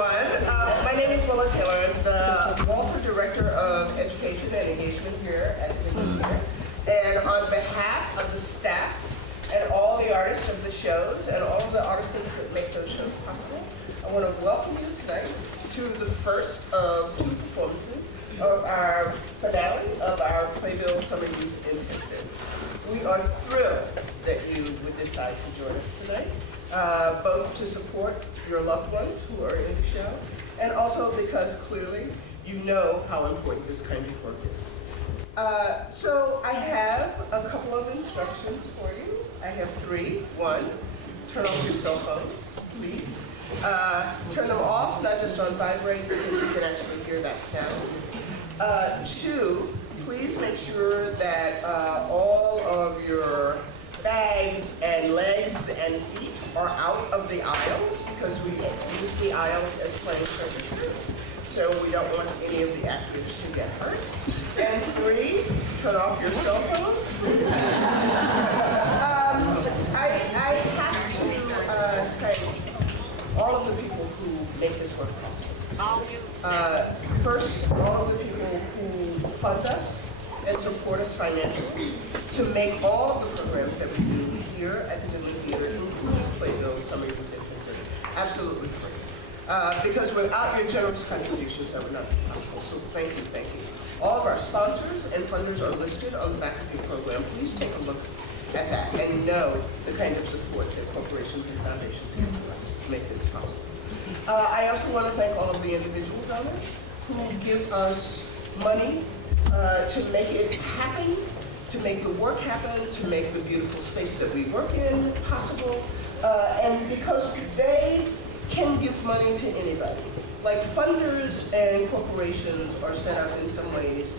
everyone. My name is Willa Taylor. I'm the Walter Director of Education and Engagement here at the Goodman Theatre. And on behalf of the staff and all the artists of the shows and all of the artisans that make those shows possible, I want to welcome you tonight to the first of two performances of our finale of our PlayBuild Summer Youth Intensive. We are thrilled that you would decide to join us tonight, both to support your loved ones who are in the show, and also because clearly you know how important this kind of work is. So I have a couple of instructions for you. I have three. One, turn off your cell phones, please. Turn them off, not just on vibrate, because you can actually hear that sound. Two, please make sure that all of your bags and legs and feet are out of the aisles, because we use the aisles as playing surfaces, so we don't want any of the actors to get hurt. And three, turn off your cell phones, please. I have to thank all of the people who make this work possible. First, all of the people who fund us and support us financially to make all of the programs that we do here at the Goodman Theatre, including PlayBuild Summer Youth Intensive, absolutely free. Because without your generous contributions, that would not be possible. So thank you, thank you. All of our sponsors and funders are listed on the back of your program. Please take a look at that and know the kind of support that corporations and foundations give to us to make this possible. I also want to thank all of the individual donors who give us money to make it happen, to make the work happen, to make the beautiful space that we work in possible, and because they can give money to anybody. Like funders and corporations are set up in some ways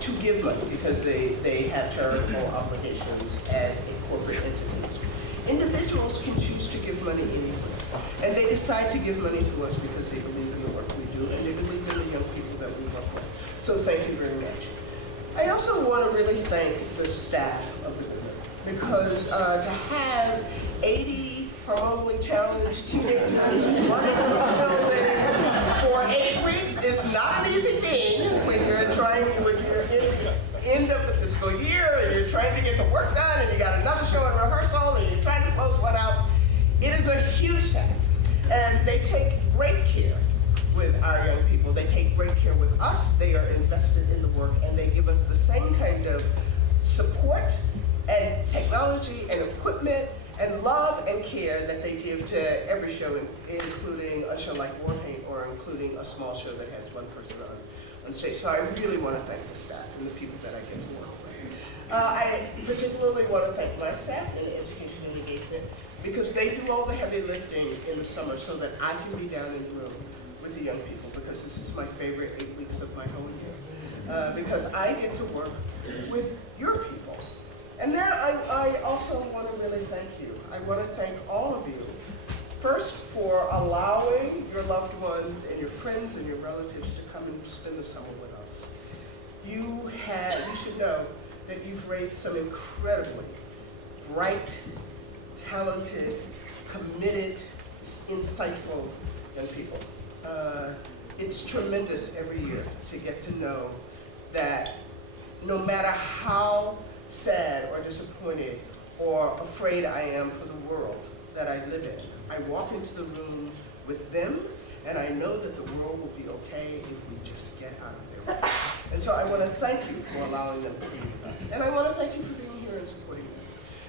to give money because they have charitable obligations as a corporate entities. Individuals can choose to give money anywhere, and they decide to give money to us because they believe in the work we do and they believe in the young people that we work with. So thank you very much. I also want to really thank the staff of the Goodman, because to have 80 hormonally challenged teenagers running through the building for 8 weeks is not an easy thing when you're in the end of the fiscal year and you're trying to get the work done and you got another show in rehearsal and you're trying to close one out. It is a huge task, and they take great care with our young people. They take great care with us. They are invested in the work, and they give us the same kind of support and technology and equipment and love and care that they give to every show, including a show like War Paint or including a small show that has one person on stage. So I really want to thank the staff and the people that I get to work with. I particularly want to thank my staff in education and engagement, because they do all the heavy lifting in the summer so that I can be down in the room with the young people, because this is my favorite 8 weeks of my whole year. Because I get to work with your people. And then I also want to really thank you. I want to thank all of you, first for allowing your loved ones and your friends and your relatives to come and spend the summer with us. You should know that you've raised some incredibly bright, talented, committed, insightful young people. It's tremendous every year to get to know that no matter how sad or disappointed or afraid I am for the world that I live in, I walk into the room with them, and I know that the world will be okay if we just get out of there. And so I want to thank you for allowing them to be with us. And I want to thank you for being here and supporting them.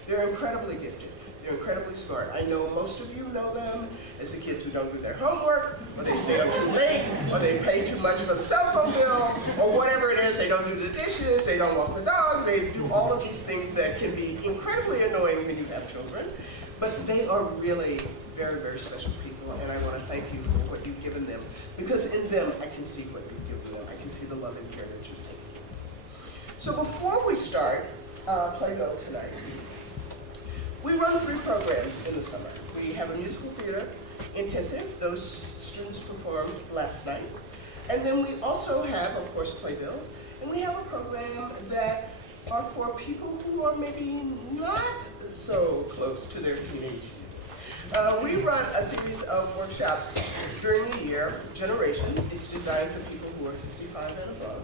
They're incredibly gifted. They're incredibly smart. I know most of you know them as the kids who don't do their homework, or they stay up too late, or they pay too much for the cell phone bill, or whatever it is. They don't do the dishes, they don't walk the dog, they do all of these things that can be incredibly annoying when you have children. But they are really very, very special people, and I want to thank you for what you've given them, because in them I can see what you've given them. I can see the love and care that you've given. So before we start PlayBuild tonight, we run 3 programs in the summer. We have a musical theater intensive. Those students performed last night. And then we also have, of course, PlayBuild. And we have a program that are for people who are maybe not so close to their teenage years. We run a series of workshops during the year, Generations. It's designed for people who are 55 and above.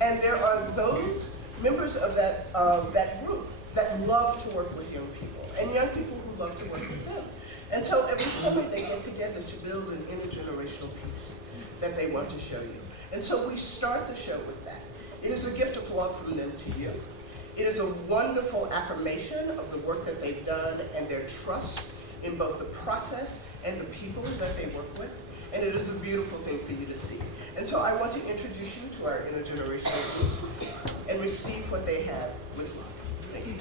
And there are those members of that group that love to work with young people, and young people who love to work with them. And so every summer they get together to build an intergenerational piece that they want to show you. And so we start the show with that. It is a gift of love from them to you. It is a wonderful affirmation of the work that they've done and their trust in both the process and the people that they work with. And it is a beautiful thing for you to see. And so I want to introduce you to our intergenerational group and receive what they have with love. Thank you.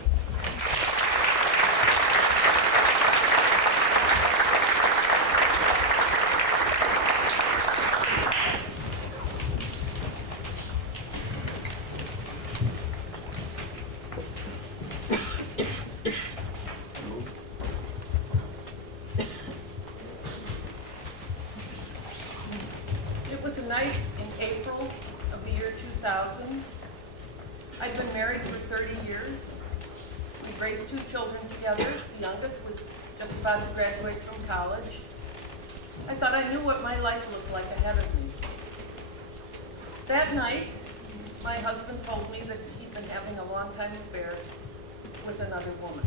Night in April of the year 2000. I'd been married for 30 years. We raised 2 children together. The youngest was just about to graduate from college. I thought I knew what my life looked like ahead of me. That night, my husband told me that he'd been having a long-time affair with another woman.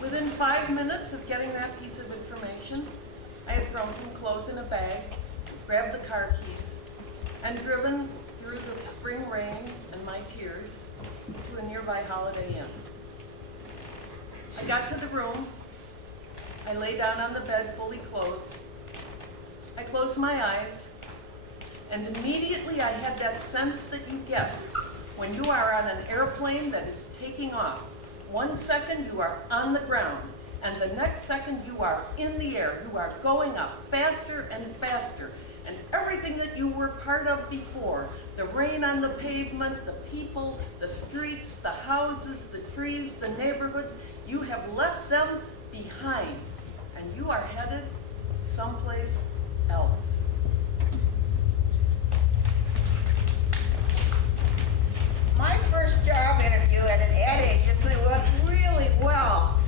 Within 5 minutes of getting that piece of information, I had thrown some clothes in a bag, grabbed the car keys, and driven through the spring rain and my tears to a nearby Holiday Inn. I got to the room. I lay down on the bed fully clothed. I closed my eyes, and immediately I had that sense that you get when you are on an airplane that is taking off. 1 second you are on the ground, and the next second you are in the air. You are going up faster and faster. And everything that you were part of before, the rain on the pavement, the people, the streets, the houses, the trees, the neighborhoods, you have left them behind, and you are headed someplace else. My first job interview at an ad agency went really well.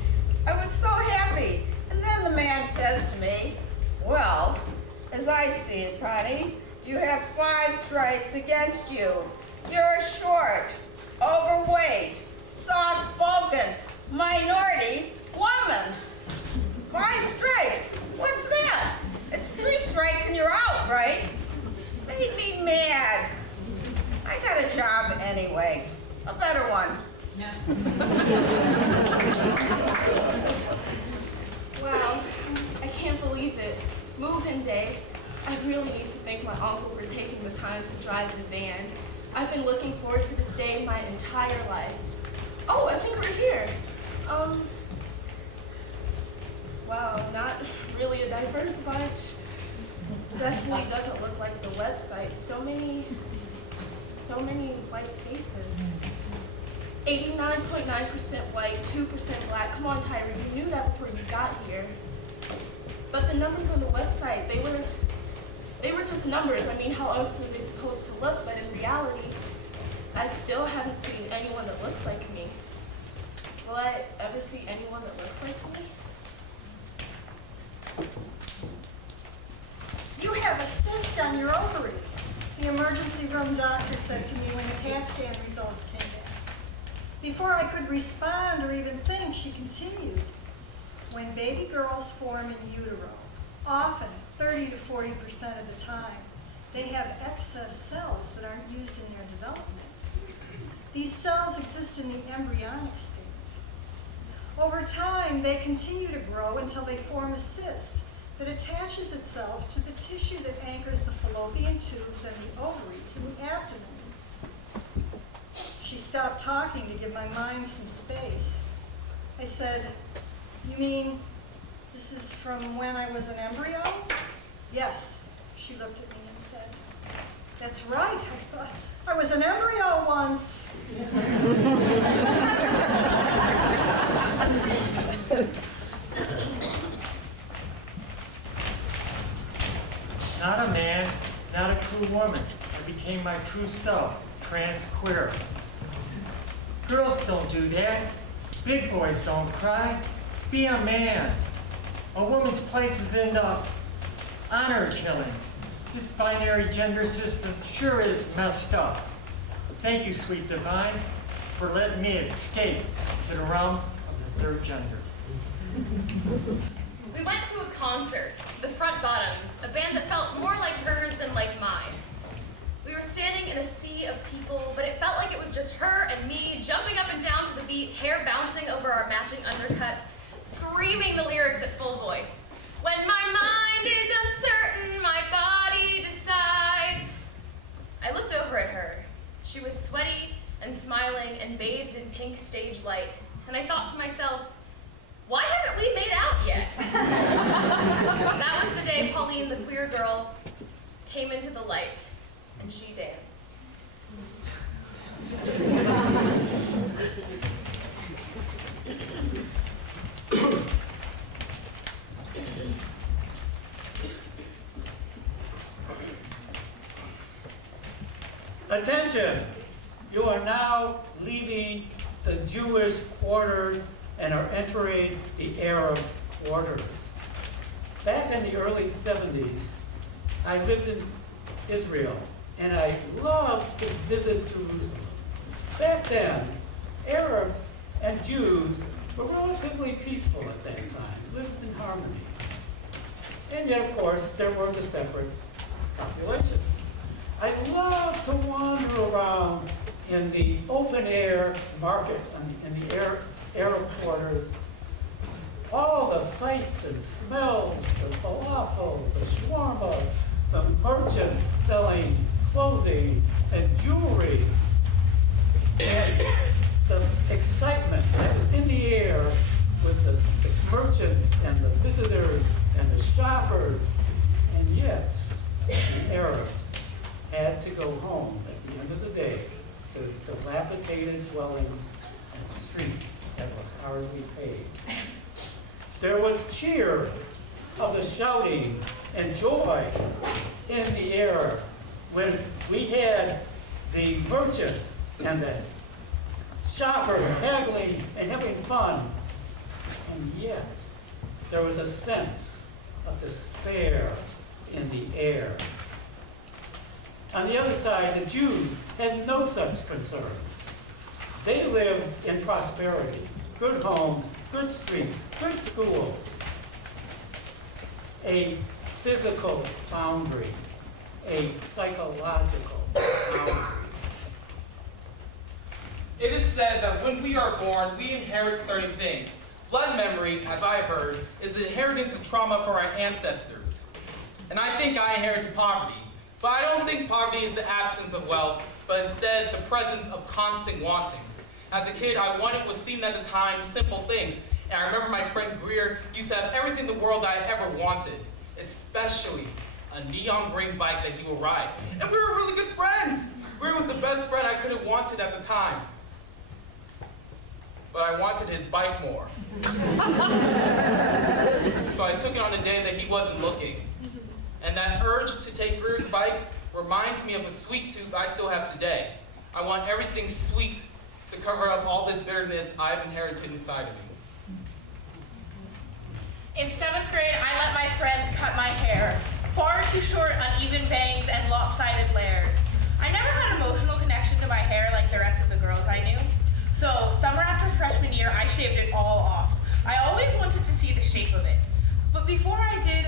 I was so happy. And then the man says to me, "Well, as I see it, Connie, you have 5 strikes against you. You're short, overweight, soft-spoken, minority woman." 5 strikes? What's that? It's 3 strikes and you're out, right? Made me mad. I got a job anyway, a better one. Wow, I can't believe it. Move-in day. I really need to thank my uncle for taking the time to drive the van. I've been looking forward to this day my entire life. Oh, I think we're here. Wow, not really a diverse bunch. Definitely doesn't look like the website. So many white faces. 89.9% white, 2% black. Come on, Tyra, you knew that before you got here. But the numbers on the website, they were just numbers. I mean, how else are they supposed to look? But in reality, I still haven't seen anyone that looks like me. Will I ever see anyone that looks like me? You have a cyst on your ovary, the emergency room doctor said to me when the CAT scan results came back. Before I could respond or even think, she continued. When baby girls form in utero, often 30 to 40% of the time, they have excess cells that aren't used in their development. These cells exist in the embryonic state. Over time, they continue to grow until they form a cyst that attaches itself to the tissue that anchors the fallopian tubes and the ovaries in the abdomen. She stopped talking to give my mind some space. I said, "You mean this is from when I was an embryo?" "Yes," she looked at me and said. "That's right," I thought. "I was an embryo once." Not a man, not a true woman. I became my true self, trans queer. Girls don't do that. Big boys don't cry. Be a man. A woman's place is in the honor killings. This binary gender system sure is messed up. Thank you, sweet divine, for letting me escape to the realm of the third gender. We went to a concert, the Front Bottoms, a band that felt more like hers than like mine. We were standing in a sea of people, but it felt like it was just her and me, jumping up and down to the beat, hair bouncing over our matching undercuts, screaming the lyrics at full voice. When my mind is uncertain, my body decides. I looked over at her. She was sweaty and smiling and bathed in pink stage light, and I thought to myself, why haven't we made out yet? That was the day Pauline, the queer girl, came into the light, and she danced. Attention! You are now leaving the Jewish quarters and are entering the Arab quarters. Back in the early 70s, I lived in Israel, and I loved to visit Jerusalem. Back then, Arabs and Jews were relatively peaceful at that time, lived in harmony. And yet, of course, there were the separate populations. I love to wander around in the open-air market, in the Arab quarters. All the sights and smells, the falafel, the shawarma, the merchants selling clothing and jewelry, and the excitement that was in the air with the merchants and the visitors and the shoppers, and yet the Arabs had to go home at the end of the day to dilapidated dwellings and streets that were hardly paved. There was cheer of the shouting and joy in the air when we had the merchants and the shoppers haggling and having fun. And yet, there was a sense of despair in the air. On the other side, the Jews had no such concerns. They lived in prosperity, good homes, good streets, good schools, a physical boundary, a psychological boundary. It is said that when we are born, we inherit certain things. Blood memory, as I heard, is the inheritance of trauma from our ancestors. And I think I inherited poverty. But I don't think poverty is the absence of wealth, but instead the presence of constant wanting. As a kid, I wanted what seemed at the time simple things. And I remember my friend Greer used to have everything in the world that I ever wanted, especially a neon green bike that he would ride. And we were really good friends. Greer was the best friend I could have wanted at the time. But I wanted his bike more. So I took it on a day that he wasn't looking. And that urge to take Greer's bike reminds me of a sweet tooth I still have today. I want everything sweet to cover up all this bitterness I've inherited inside of me. In 7th grade, I let my friends cut my hair. Far too short, uneven bangs, and lopsided layers. I never had an emotional connection to my hair like the rest of the girls I knew. So, summer after freshman year, I shaved it all off. I always wanted to see the shape of it. But before I did,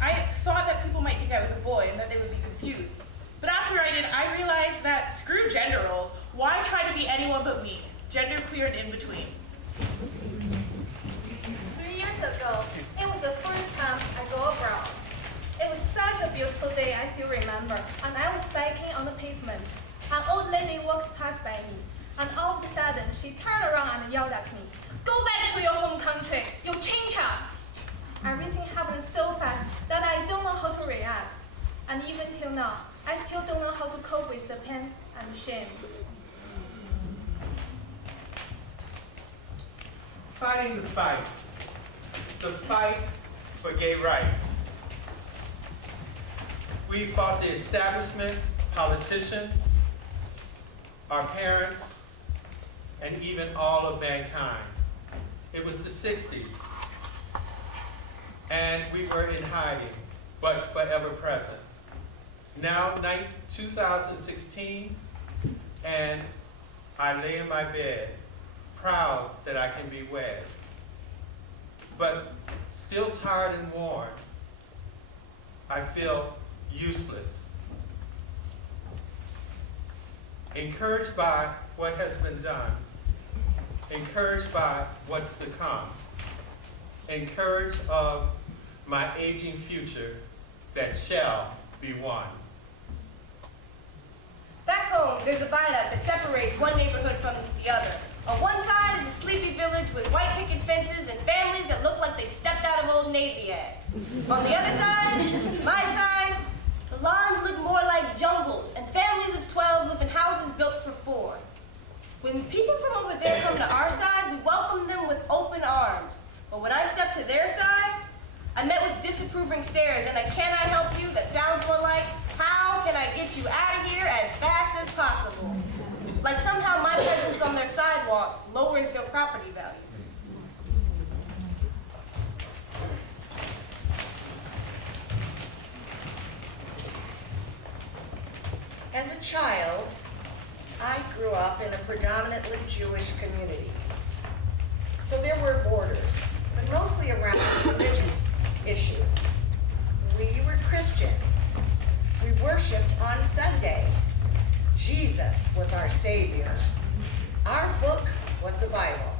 I thought that people might think I was a boy and that they would be confused. But after I did, I realized that screw gender roles. Why try to be anyone but me? Gender queer and in between. 3 years ago, it was the first time I go abroad. It was such a beautiful day, I still remember. And I was biking on the pavement. An old lady walked past by me. And all of a sudden, she turned around and yelled at me, "Go back to your home country, you chincha!" Everything happened so fast that I don't know how to react. And even till now, I still don't know how to cope with the pain and shame. Fighting the fight for gay rights. We fought the establishment, politicians, our parents, and even all of mankind. It was the 60s. and we were in hiding, but forever present. Now, 2016, and I lay in my bed, proud that I can be wed, but still tired and worn. I feel useless. Encouraged by what has been done, encouraged by what's to come, encouraged of my aging future that shall be one. Back home, there's a viaduct that separates one neighborhood from the other. On one side is a sleepy village with white picket fences and families that look like they stepped out of old Navy ads. On the other side, my side, the lawns look more like jungles, and families of 12 live in houses built for 4. When people from over there come to our side, we welcome them with open arms. But when I step to their side, I'm met with disapproving stares and a "can I help you?" that sounds more like, "how can I get you out of here as fast as possible?" Like somehow my presence on their sidewalks lowers their property values. As a child, I grew up in a predominantly Jewish community. So there were borders, but mostly around religious issues. We were Christians. We worshiped on Sunday. Jesus was our Savior. Our book was the Bible.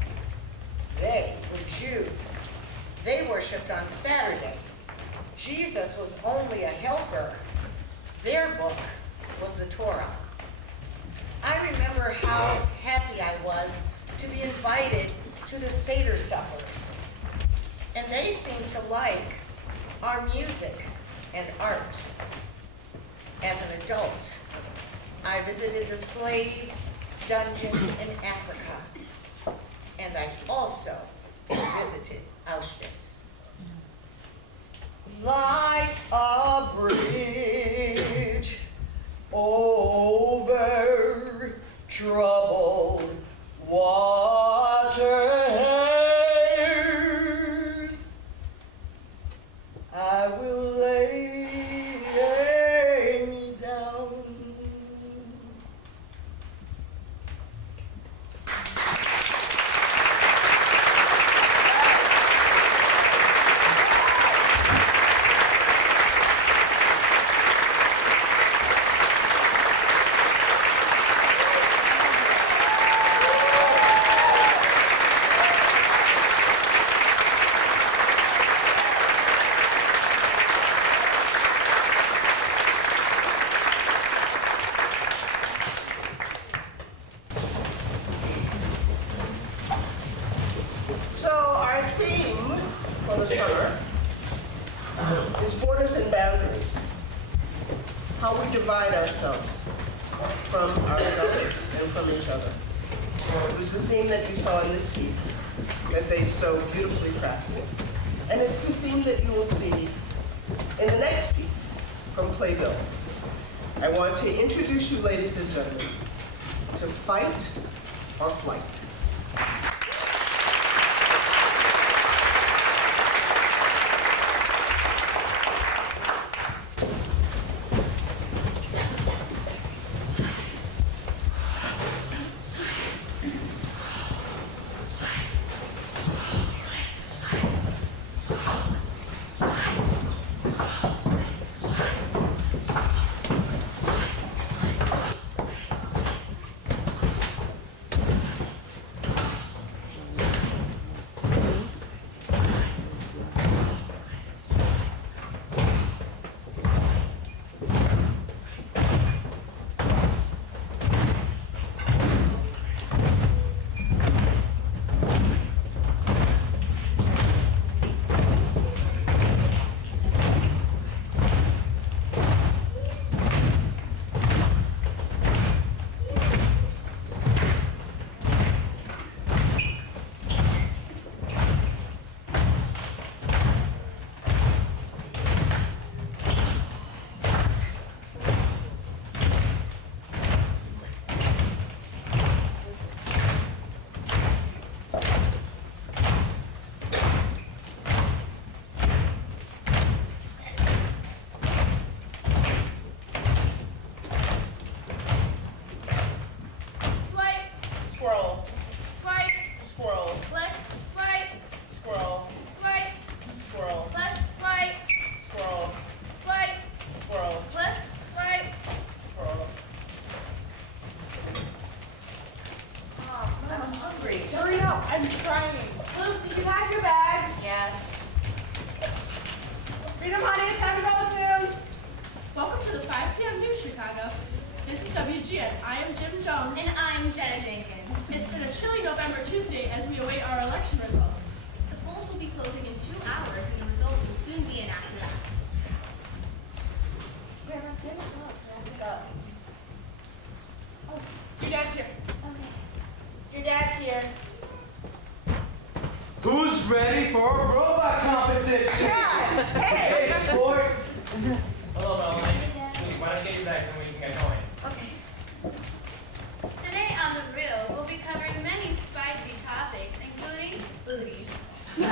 They were Jews. They worshiped on Saturday. Jesus was only a helper. Their book was the Torah. I remember how happy I was to be invited to the Seder suppers. And they seemed to like our music and art. As an adult, I visited the slave dungeons in Africa, and I also visited Auschwitz. Like a bridge over troubled waters, I will lay me down. So our theme for the summer is borders and boundaries. How we divide ourselves from ourselves and from each other. It was the theme that you saw in this piece that they so beautifully crafted. And it's the theme that you will see in the next piece from PlayBuild. I want to introduce you, ladies and gentlemen, to Fight or Flight. to the 5 p.m. News Chicago. This is WGN. I am Jim Jones. And I'm Jenna Jenkins. It's been a chilly November Tuesday as we await our election results. The polls will be closing in 2 hours and the results will soon be enacted. Your dad's here. Your dad's here. Who's ready for a robot competition? Hey, sport! Hello, Melanie. Why don't you get your bags and we can get going? Okay. Today on The Real, we'll be covering many spicy topics, including booty. You're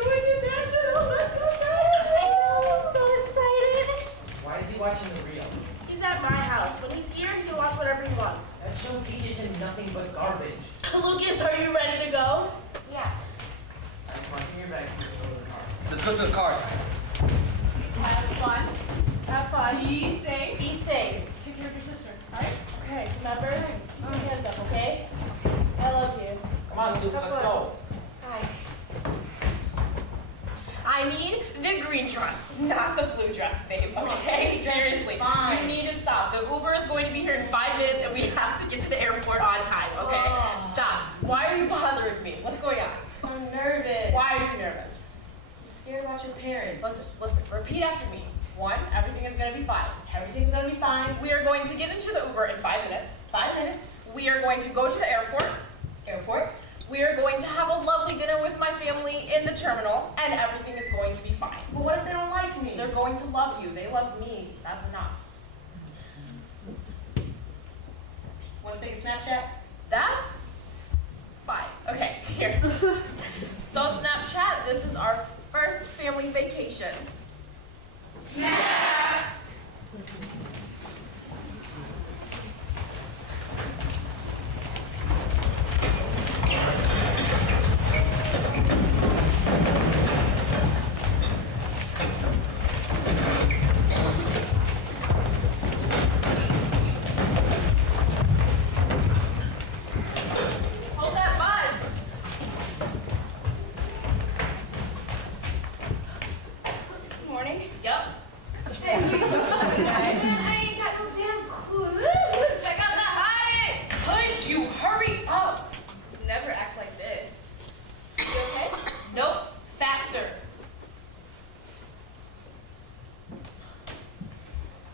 going to nationals. That's so bad. I know, I'm so excited. Why is he watching The Real? He's at my house. When he's here, he can watch whatever he wants. That show teaches him nothing but garbage. Lucas, are you ready to go? Yeah. I'm marking your bags to go to the car. Let's go to the car. Have fun. Have fun. Be safe. Be safe. Take care of your sister. All right? Okay, remember? Keep your hands up, okay? I love you. Come on, Luke, let's go. Hi. I need the green dress, not the blue dress, babe, okay? Seriously. Fine. You need to stop. The Uber is going to be here in 5 minutes and we have to get to the airport on time, okay? Oh. Stop. Why are you bothering me? What's going on? I'm nervous. Why are you nervous? I'm scared about your parents. Listen, repeat after me. 1, everything is gonna be fine. Everything's gonna be fine. We are going to get into the Uber in 5 minutes. 5 minutes. We are going to go to the airport. We are going to have a lovely dinner with my family in the terminal, and everything is going to be fine. But what if they don't like me? They're going to love you. They love me. That's enough. Want to take a Snapchat? That's fine. Okay, here. So Snapchat, this is our first family vacation. Snap! Hold that buzz. Good morning. Yep. Hey, you guys, I ain't got no damn clue. Check out that hottie. Could you hurry up? Never act like this. You okay? Nope. Faster.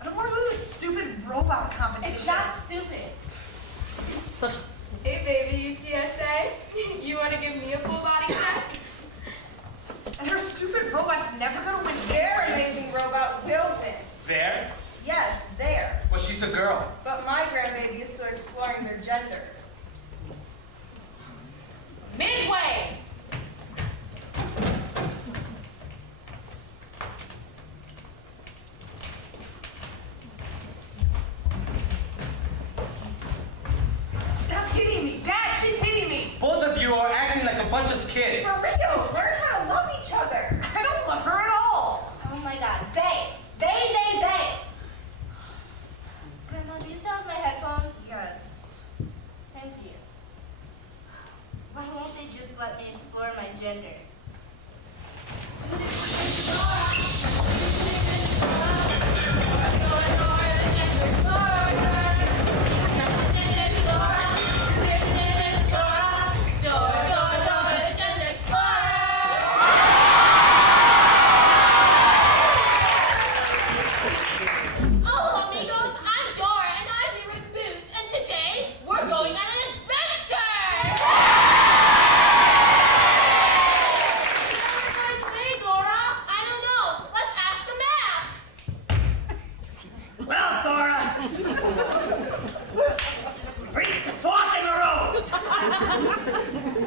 I don't want to do this stupid robot competition. It's not stupid. Hey, baby, UTSA. You want to give me a full body check? And her stupid robot's never going to win. Their amazing robot will win. There? Yes, there. Well, she's a girl. But my grandbaby is still exploring their gender. Midway. Stop hitting me. Dad, she's hitting me. Both of you are acting like a bunch of kids. For real, learn how to love each other. I don't love her at all. Oh my god, they. Grandma, do you still have my headphones? Yes. Thank you. Why won't they just let me explore my gender? Oh, amigos, I'm Dora, and I'm here with Boots, and today we're going on an adventure! Where are we going today, Dora? I don't know. Let's ask the map. Well, Dora, reach the fork in the road.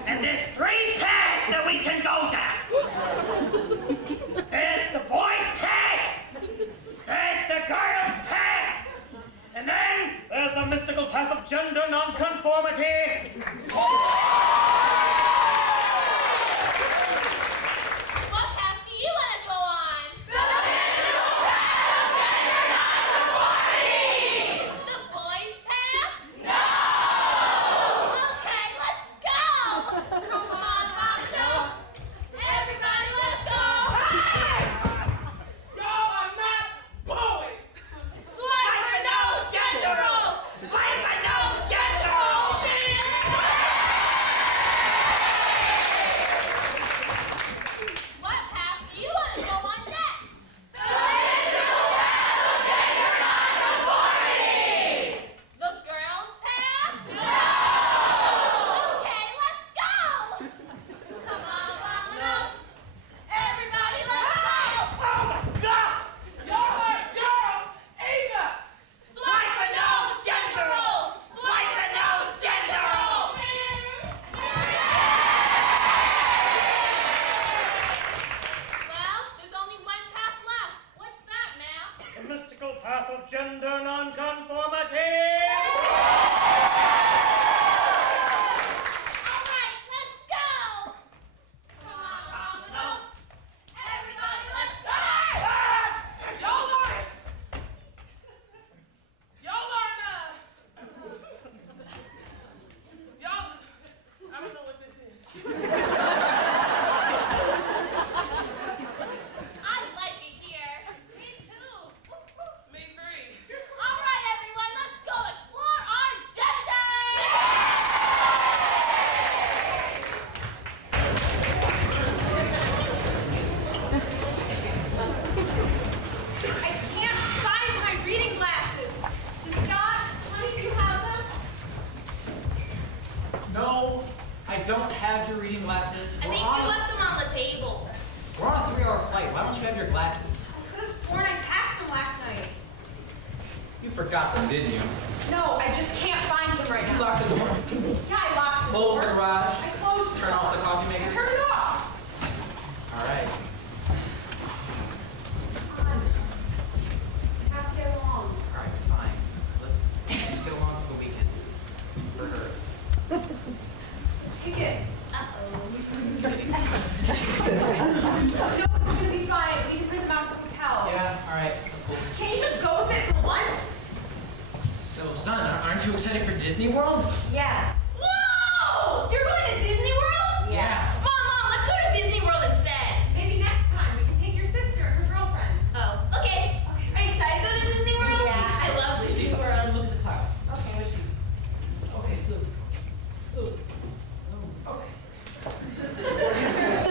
And there's 3 paths that we can go down. There's the boys' path. There's the girls' path. And then there's the mystical path of gender nonconformity. What path do you want to go on? The boys' path? No! Okay, let's go! Come on, Monsters! Everybody, let's go! I don't have your reading glasses. I think you left them on the table. We're on a 3-hour flight. Why don't you have your glasses? I could have sworn I packed them last night. You forgot them, didn't you? No, I just can't find them right You now. locked the door. Yeah, I locked the Close door. the garage. I closed Turn off the coffee maker. Turn it off. All right. Come on. We have to get along. All right, fine. Let's just get along for the weekend. For her. Tickets. Uh-oh. No, it's gonna be fine. We can print them out at the hotel. Yeah, all right. That's cool. Can't you just go with it for once? So, son, aren't you excited for Disney World? Yeah. Whoa! You're going to Disney World? Yeah. Mom, let's go to Disney World instead. Maybe next time we can take your sister and her girlfriend. Oh, okay. Are you excited to go to Disney World? Yeah. I love Disney World. Look at the cloud. Okay. Okay, good. Good.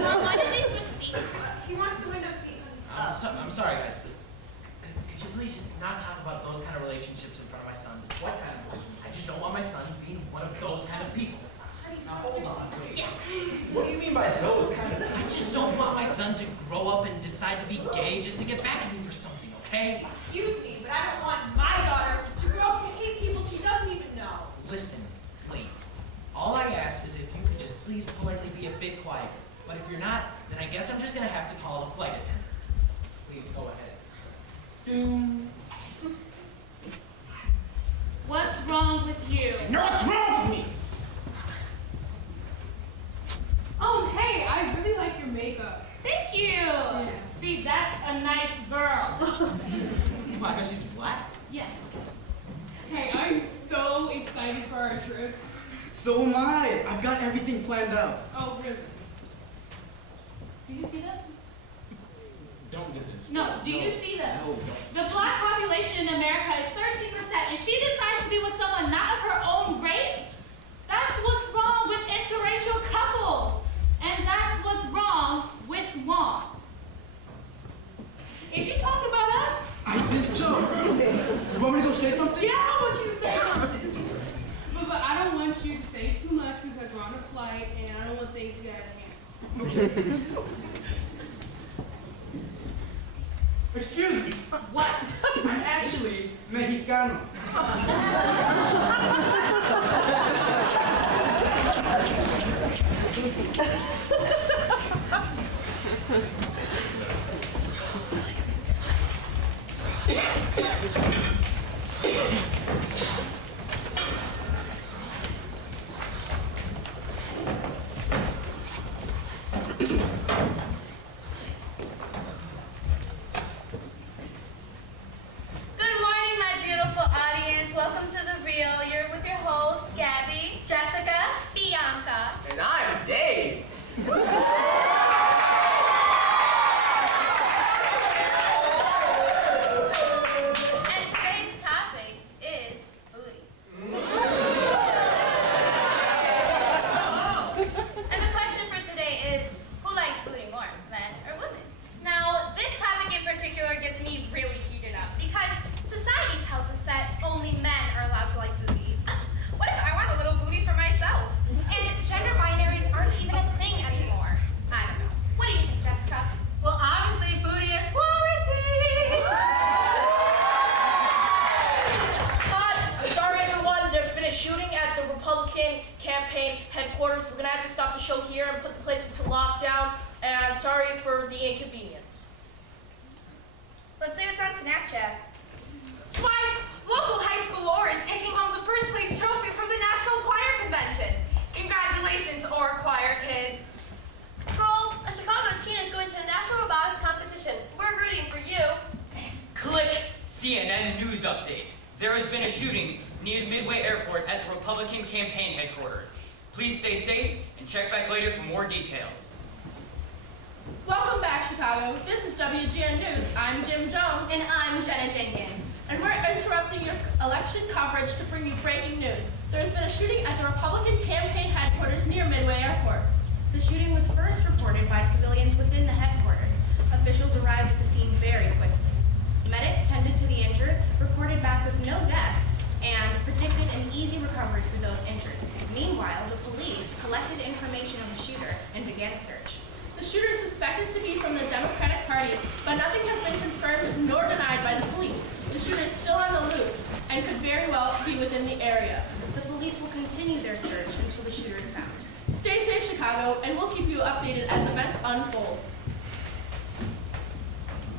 Mom, why did they switch seats? He wants the window seat. I'm sorry, guys. But could you please just not talk about those kind of relationships in front of my son? What kind of relationship? I just don't want my son being one of those kind of people. Now hold on, wait. Yeah. What do you mean by those kind of? I just don't want my son to grow up and decide to be gay just to get back at me for something, okay? Excuse me, but I don't want my daughter to grow up to hate people she doesn't even know. Listen, please. All I ask is if you could just please politely be a bit quieter. But if you're not, then I guess I'm just gonna have to call a flight attendant. Please go ahead. Doom. What's wrong with you? No, what's wrong with me? Hey, I really like your makeup. Thank you. See, that's a nice girl. Why, because she's black? Yeah. Hey, I'm so excited for our trip. So am I. I've got everything planned out. Oh, really? Do you see that? Don't do this. No, do you see that? No, don't. The black population in America is 13%, and she decides to be with someone not of her own race? That's what's wrong with interracial couples. And that's what's wrong with Juan. Is she talking about us? I think so. You want me to go say something? Yeah, I want you to say something. But I don't want you to say too much because we're on a flight and I don't want things to get out of hand. Okay. Excuse me. What? I'm actually Mexicano. Good morning, my beautiful audience. Welcome to The Real. You're with your hosts, Gabby, Jessica, Bianca. And I'm Dave. And today's topic is booty. And the question for today is, who likes booty more, men or women? Now, this topic in particular gets me really heated up because society tells us that only men are allowed to like booty. What if I want a little booty for myself? And gender binaries aren't even a thing anymore. I don't know. What do you think, Jessica? Well, obviously, booty is quality. Hi, sorry everyone, there's been a shooting at the Republican campaign headquarters. We're gonna have to stop the show here and put the place into lockdown. And I'm sorry for the inconvenience. Let's see what's on Snapchat. Spike, local high school Or is taking home the first place trophy from the National Choir Convention. Congratulations, Or choir kids. School, a Chicago teen is going to the National Robotics Competition. We're rooting for you. Click CNN News Update. There has been a shooting near Midway Airport at the Republican campaign headquarters. Please stay safe and check back later for more details. Welcome back, Chicago. This is WGN News. I'm Jim Jones. And I'm Jenna Jenkins. And we're interrupting your election coverage to bring you breaking news. There's been a shooting at the Republican campaign headquarters near Midway Airport. The shooting was first reported by civilians within the headquarters. Officials arrived at the scene very quickly. Medics tended to the injured, reported back with no deaths, and predicted an easy recovery for those injured. Meanwhile, the police collected information information of the shooter and began a search. The shooter is suspected to be from the Democratic Party, but nothing has been confirmed nor denied by the police. The shooter is still on the loose and could very well be within the area. The police will continue their search until the shooter is found. Stay safe, Chicago, and we'll keep you updated as events unfold.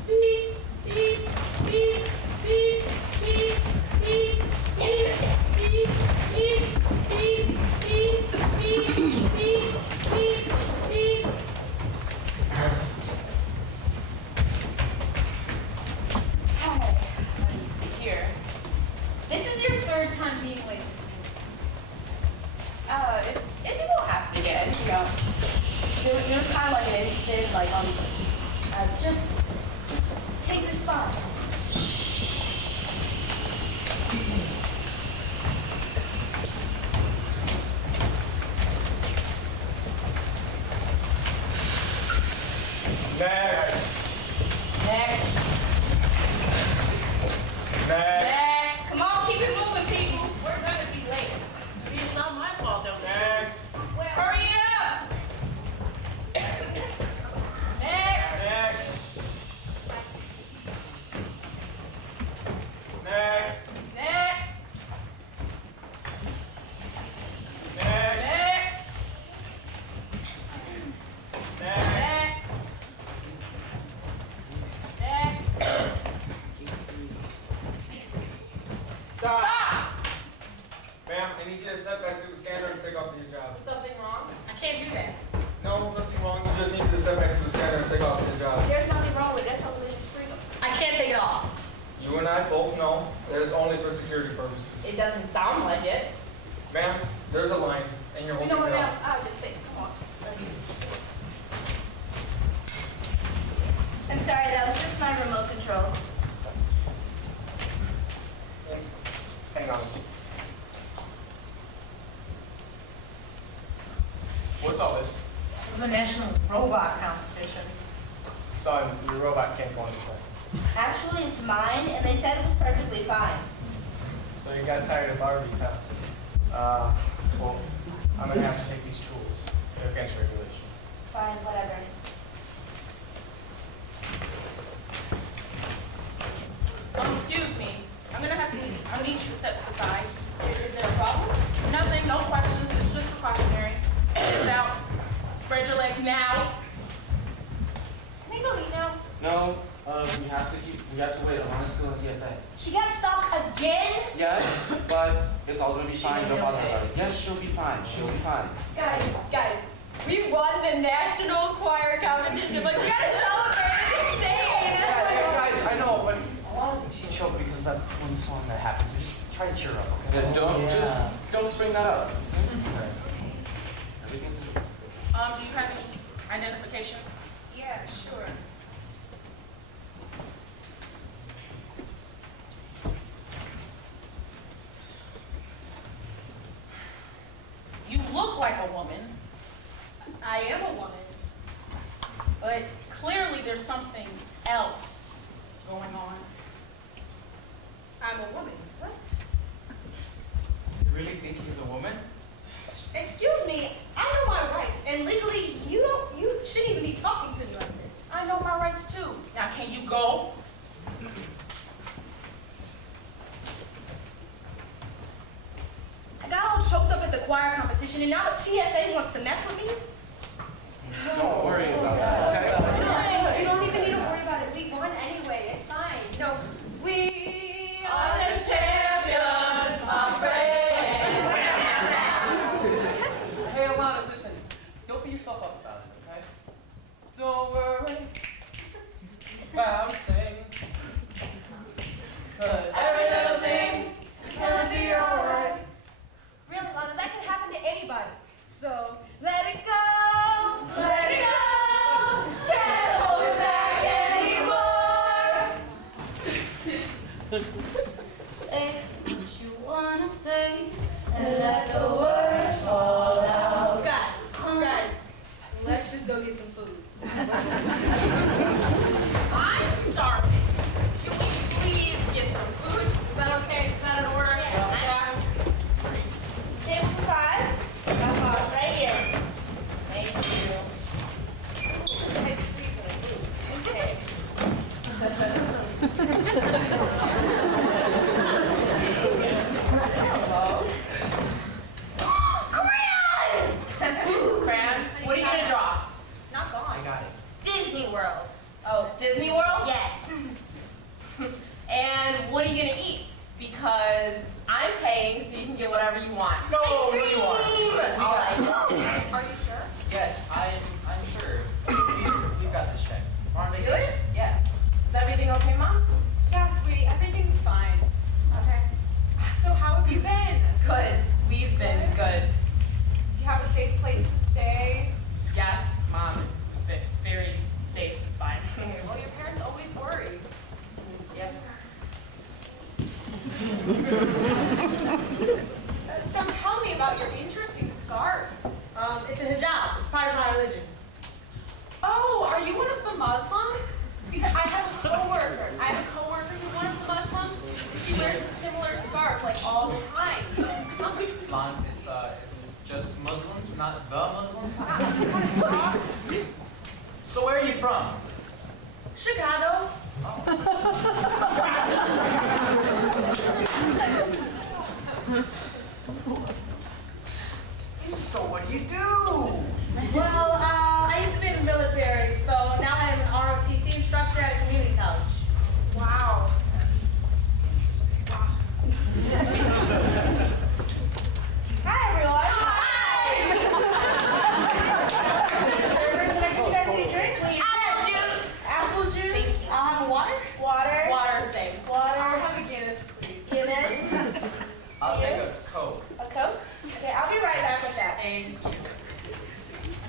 Beep, beep, beep, beep, beep, beep, beep, beep, beep, beep, beep, beep, beep, beep, beep. Hi, here. This is your third time being late this week. It won't happen again, you know. There was kind of like an instant, like, just take your spot. Next. Next. Next. Next. Come on, keep it moving, people. We're gonna be late. It's not my fault, don't Next. Hurry up. Next. Next. Next. Next. Next. Next. Next. Next. Next. Stop. Ma'am, I need you to step back through the scanner and take off your job. Something wrong? I can't do that. No, nothing wrong. You just need to step back through the scanner and take off your job. There's nothing wrong with it. That's how religious freedom. I can't take it off. You and I both know that it's only for security purposes. It doesn't sound like it. Ma'am, there's a line, and you're You holding know what, it ma'am? up. I'll just take it. Come on. I'm sorry, that was just my remote control. Hang on. What's all this? The national robot competition. Son, your robot can't go inside. Actually, it's mine, and they said it was perfectly fine. So you got tired of Barbies, huh? Well, I'm gonna have to take these tools. They're against regulation. Fine, whatever. Excuse me. I'm gonna have to need, I need you to step to the side. Is there a problem? Nothing, no questions. This is just precautionary. Hands out. Spread your legs now. Can I go eat now? No, we have to wait. Alana's still in TSA. She got stopped again? Yes, but it's all gonna be fine. Don't bother about it. Yes, she'll be fine. She'll be fine. Guys, we won the national choir competition. Like, we gotta celebrate. It's insane. Guys, I know, but a lot of she choked because of that one song that happened. So just try to cheer up, okay? Yeah, don't bring that up. Do you have any identification? Yeah, sure. You look like a woman. I am a woman. But clearly there's something else going on. I'm a woman. What? You really think he's a woman? Excuse me, I know my rights, and legally, you shouldn't even be talking to me like this. I know my rights too. Now can you go? I got all choked up at the choir competition, and now the TSA wants to mess with me? Don't worry about that. You don't even need to worry about it. We won anyway. It's fine. No, we are the champions, my friend. Hey, Alana, listen. Don't beat yourself up about it, okay? Don't worry about a thing. 'Cause Every little thing is gonna be alright. Really, Lana, that can happen to anybody. So, let it go, let it go. Can't hold it back anymore. say what you wanna say and let the words fall out. Guys, let's just go get some food. I'm starving. Can we please get some food? Is that okay? Is that an order? Yeah. Table for 5. Right here. It's a hijab. It's part of my religion. Oh, are you one of the Muslims? Because I have a coworker who's one of the Muslims, and she wears a similar scarf like all the time. Blonde, it's just Muslims, not the Muslims. So where are you from? Chicago. So what do you do? Well, I used to be in the military, so now I'm an ROTC instructor at a community college. Wow. Hi, everyone. Hi. Can I get you guys any drinks? Apple juice. Apple juice. I'll have a water. Water. Water, same. Water. I'll have a Guinness, please. Guinness. I'll take a Coke. A Coke? Okay, I'll be right back with that. Thank you. I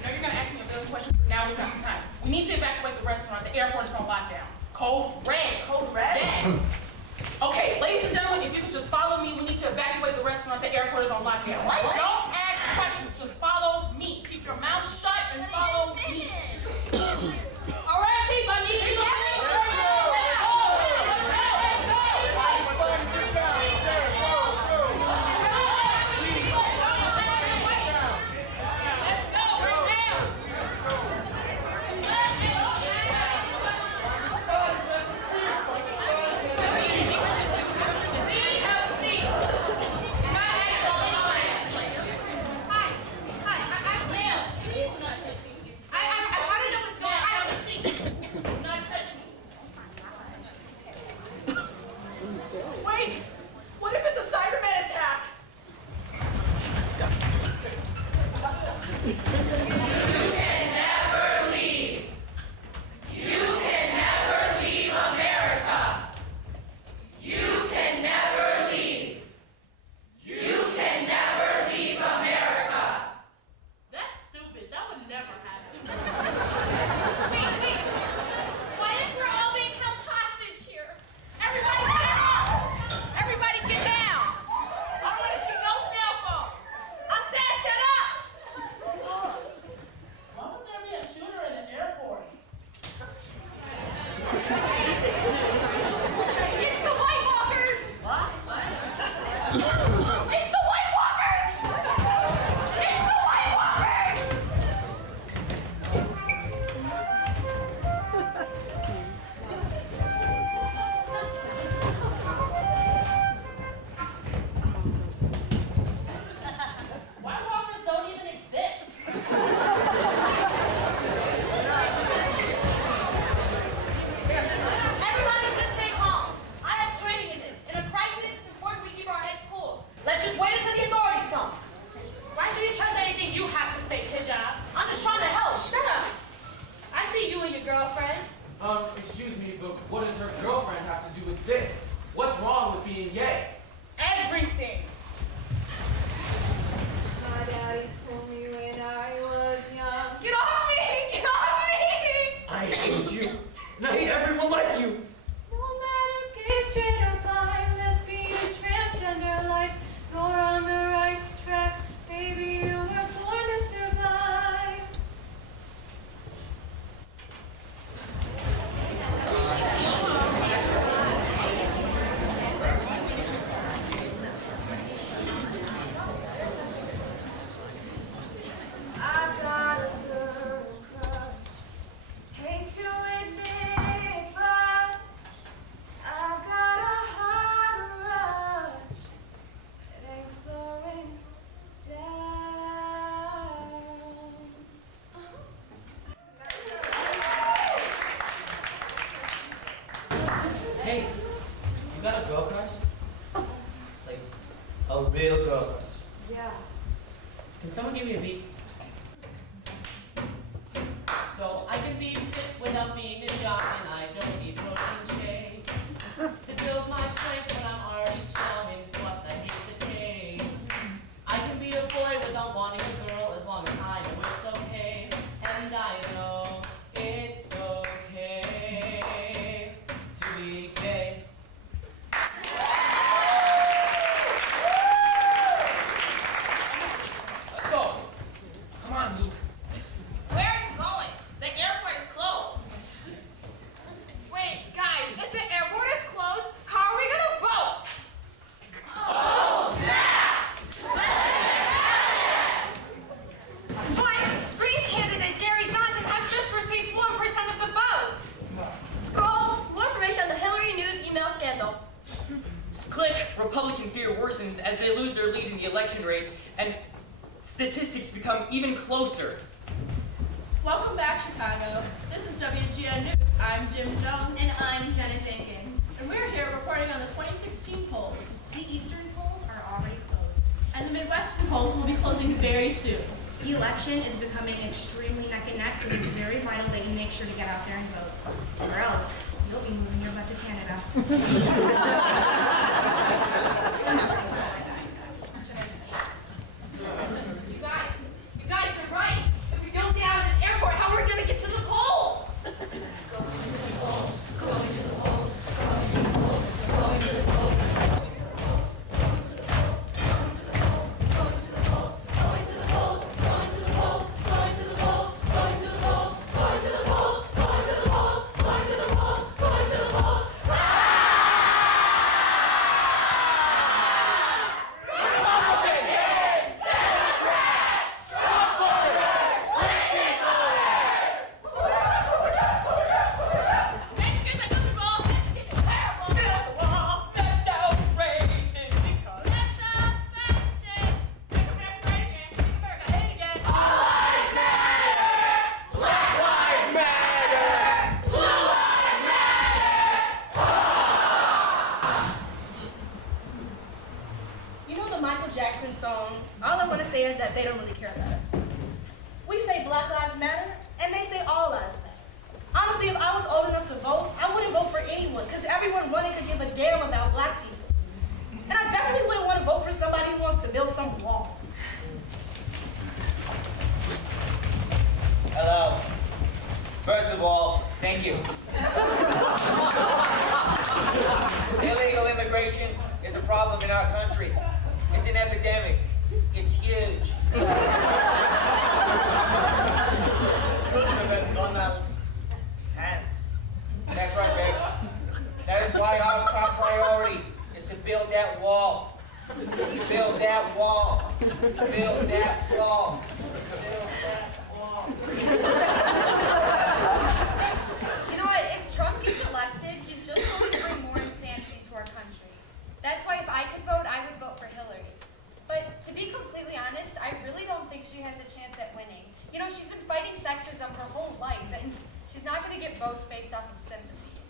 know you're gonna ask me a million questions, but now is not the time. We need to evacuate the restaurant. The airport is on lockdown. Code red. Code red? Yes. Okay, ladies and gentlemen, if you could just follow me, we need to evacuate the restaurant. The airport is on lockdown. What? Don't ask questions, just follow me. Keep your mouth shut and follow me. All right, people, I need you to go. Wait! What if it's a Cyberman attack? You can never leave. You can never leave America. You can never leave. You can never leave America. That's stupid. That would never happen. Wait. What if we're all being held hostage here? Everybody get up! Everybody get down! I don't want to see no cell phones. I said shut up! Why would there be a shooter in the airport? It's the White Walkers! What? It's the White Walkers! It's the White Walkers! White Walkers don't even exist. Everybody just stay calm. I have training in this. In a crisis, it's important we keep our heads cool. Let's just wait until the authorities come. Why should you trust anything you have to say, hijab? I'm just trying to help. Shut up. I see you and your girlfriend. Excuse me, but what does her girlfriend have to do with this? What's wrong with being gay? Everything. My daddy told me when I was young. Get off me! Get off me! I hate you, and I hate everyone like you. No matter gay, straight or bi, lesbian, transgender life, you're on the right track. Baby, you were born to survive. I got a girl crush. Hate to admit it, but I've got a hard rush. It ain't slowing down. Hey, you got a girl crush? Like, a real girl crush? Yeah. Can someone give me a beat? So I can be fit without being a jock, and I don't need protein shakes to build my strength when I'm already strong, and plus I hate the taste. I can be a boy without wanting a girl as long as I know it's okay, and I know it's okay to be gay. Let's go. Come on, Lou. even closer. Welcome back, Chicago. This is WGN News. I'm Jim Jones. And I'm Jenna Jenkins. And we're here reporting on the 2016 polls. The Eastern polls are already closed. And the Midwestern polls will be closing very soon. The election is becoming extremely neck and neck, so it's very vital that you make sure to get out there and vote. Or else, you'll be moving your butt to Canada. You guys are right. If we don't get out of the airport, how are we gonna get to the polls? Going to the polls, going to the polls, going to the polls, going to the polls. Song, all I want to say is that they don't really care about us. We say Black Lives Matter, and they say all lives matter. Honestly, if I was old enough to vote, I wouldn't vote for anyone, because everyone wanted to give a damn about black people. And I definitely wouldn't want to vote for somebody who wants to build some wall. Hello. First of all, thank you. Illegal immigration is a problem in our country. It's an epidemic. It's huge. That's right, Rick. That is why our top priority is to build that wall. Build that wall. Build that wall. Build that wall. You know what? If Trump gets elected, he's just going to bring more insanity to our country. That's why if I could vote, I would vote for Hillary. But to be completely honest, I really don't think she has a chance at winning. You know, she's been fighting sexism her whole life, and she's not going to get votes based off of sympathy.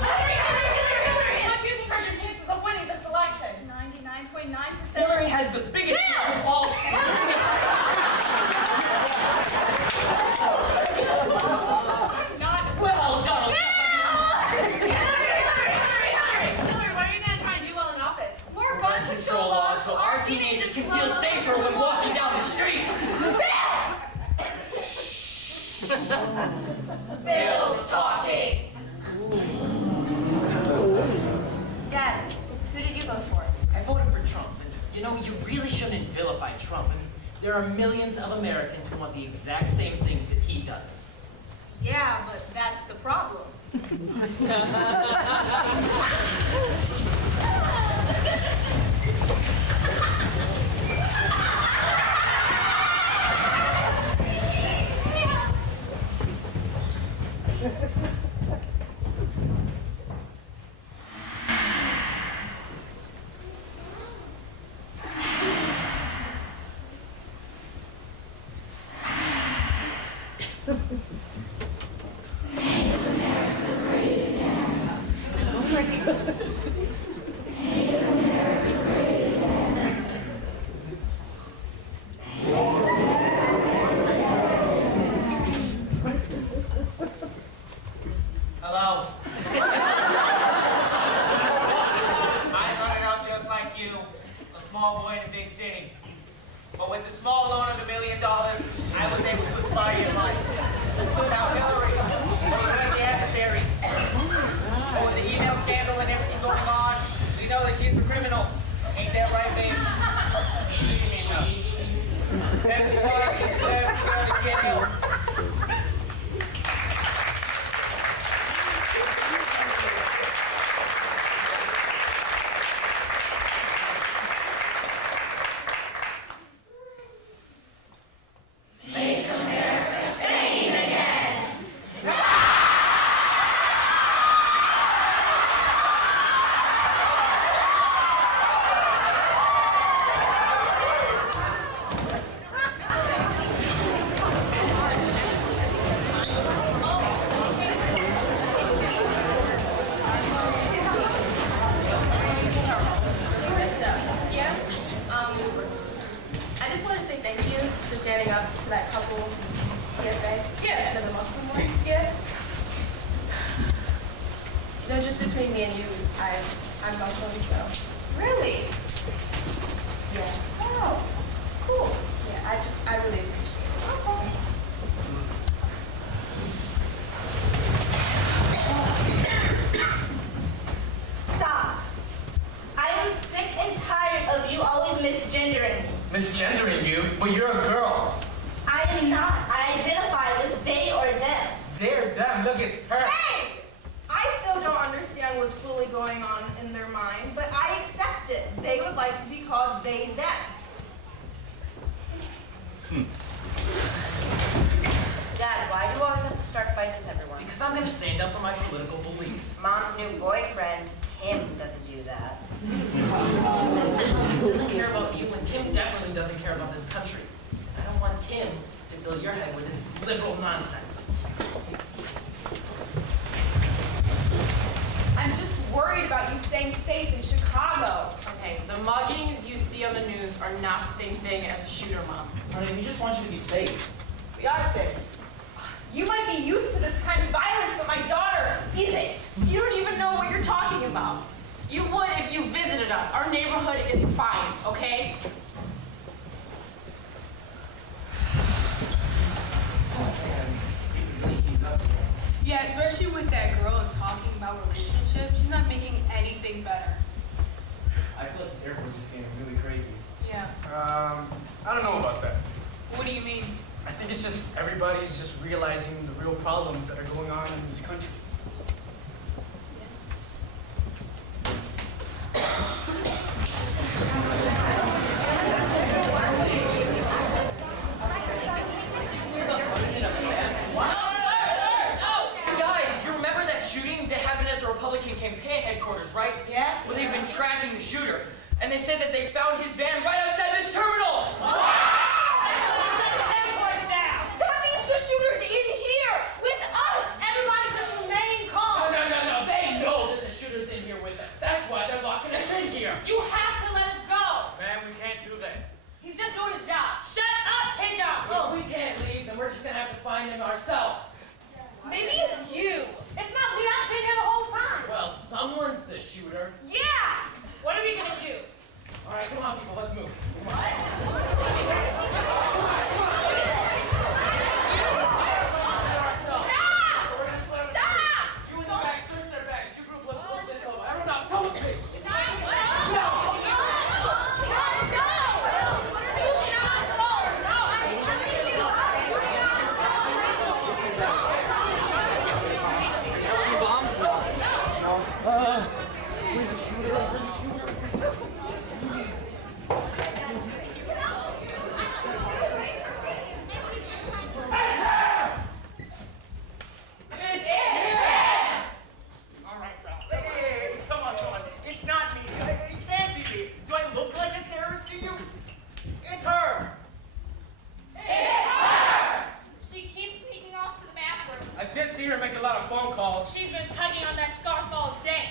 Hillary! What do you think are your chances of winning this election? 99.9%. Hillary has the biggest of all. Well done. Hillary, what are you gonna try and do while in office? More gun control laws so our teenagers can feel safer when walking down the street. Bill's talking. Dad, who did you vote for? I voted for Trump. And, you know, you really shouldn't vilify Trump. I mean, there are millions of Americans who want the exact same things that he does. Yeah, but that's the problem. Hello. I started out just like you, a small boy in a big city. But with the small loan of $1 million, I was able to aspire in life. Now Hillary, because the adversary, but with the email scandal and everything going on, we know that she's a criminal. Ain't that right, babe? That's why she deserves to go to jail. Make America sane again! standing up to that couple PSA. Yeah. To the Muslim one. Yeah. No, just between me and you, I'm Muslim, so. Really? Yeah. Wow. It's cool. Yeah, I really appreciate it. Okay. Stop. I am sick and tired of you always misgendering me. Misgendering you? But you're a girl. I am not. I identify with they or them. They're them. Look, it's her. Hey! I still don't understand what's fully going on in their mind, but I accept it. They would like to be called they, them. Dad, why do you always have to start fights with everyone? Because I'm gonna stand up for my political beliefs. Mom's new boyfriend, Tim, doesn't do that. Tim doesn't care about you, and Tim definitely doesn't care about this country. I don't want Tim to fill your head with his liberal nonsense. I'm just worried about you staying safe in Chicago. Okay, the muggings you see on the news are not the same thing as a shooter, Mom. Honey, we just want you to be safe. We are safe. You might be used to this kind of violence, but my daughter isn't. You don't even know what you're talking about. You would if you visited us. Our neighborhood is fine, okay? Yeah, especially with that girl talking about relationships. She's not making anything better. I feel like the airport just getting really crazy. Yeah. I don't know about that. What do you mean? I think it's just everybody's just realizing the real problems that are going on in this country. Republican campaign headquarters, right? Yeah. Well, they've been tracking the shooter, and they said that they found his van right outside this terminal. That means the shooter's in here with us. Everybody just remain calm. No. They know that the shooter's in here with us. That's why they're locking us in here. You have to let us go. Man, we can't do that. He's just doing his job. Shut up, Pedro. If we can't leave, then we're just gonna have to find him ourselves. Maybe it's you. It's not me. I've been here the whole time. Well, someone's the shooter. Yeah. What are we gonna do? All right, come on, people, let's move. She's been tugging on that scarf all day.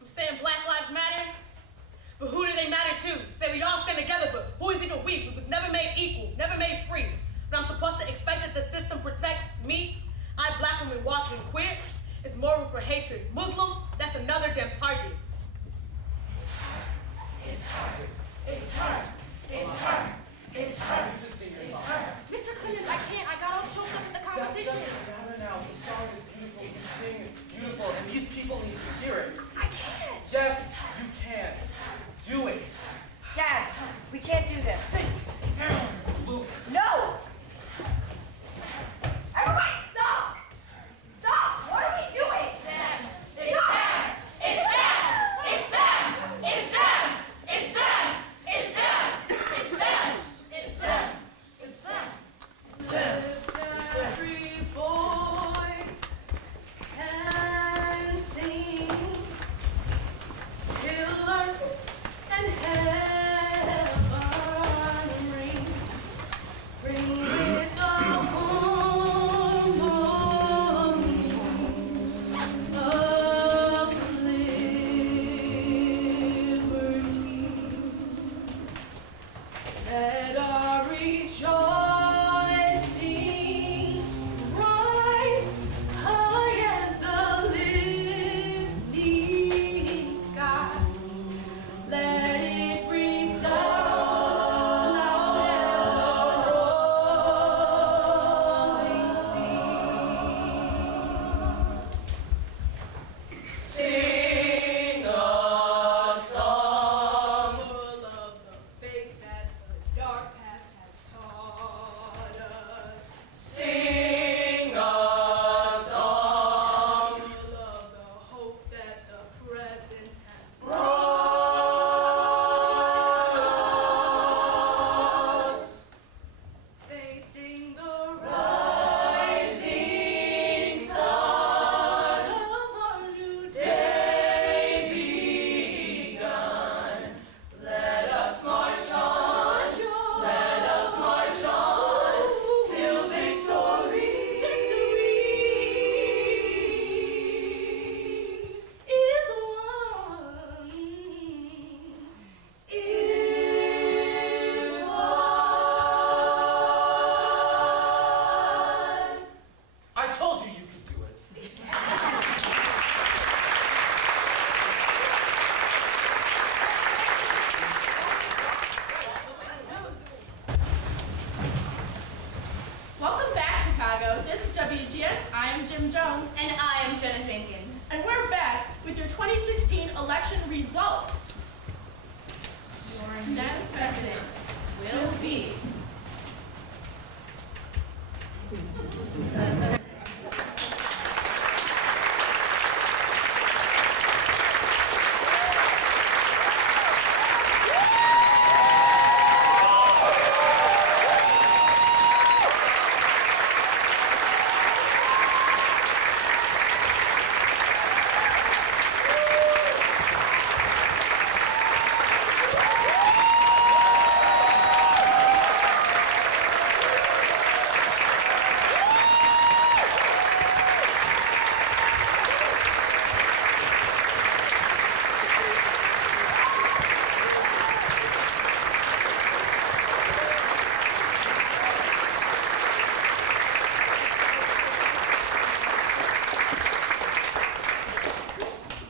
I'm saying Black Lives Matter, but who do they matter to? Say we all stand together, but who is even we? We was never made equal, never made free. But I'm supposed to expect that the system protects me? I, black woman, walking queer. It's more room for hatred. Muslim, that's another damn target. It's her. Mr. Clemens, I can't. I got all choked up in the competition. That doesn't matter now. The song is beautiful. You sing it beautiful, and these people need to hear it. I can't. Yes, you can. Do it. Dad, we can't do this. Sit down, Luke. No! Everybody stop! Stop! What are we doing? It's them! It's them! It's them! It's them! It's them! It's them! It's them! It's them! It's them! It's them! Every voice and sing till earth and heaven this is WGN. I am Jim Jones. And I am Jenna Jenkins. And we're back with your 2016 election results. Your next president will be...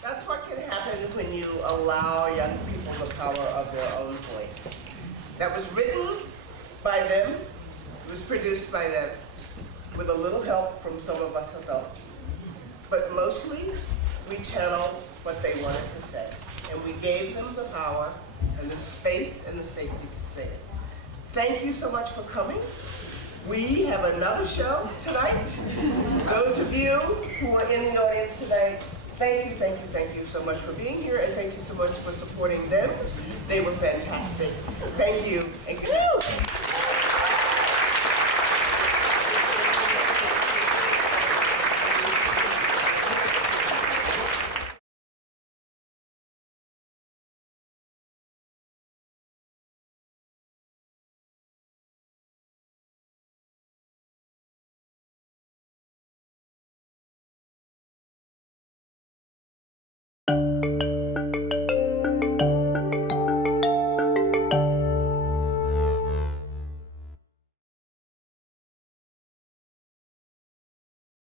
That's what can happen when you allow young people the power of their own voice. That was written by them, it was produced by them, with a little help from some of us adults. But mostly, we channeled what they wanted to say, and we gave them the power and the space and the safety to say it. Thank you so much for coming. We have another show tonight. Those of you who are in the audience today, thank you so much for being here, and thank you so much for supporting them. They were fantastic. Thank you. And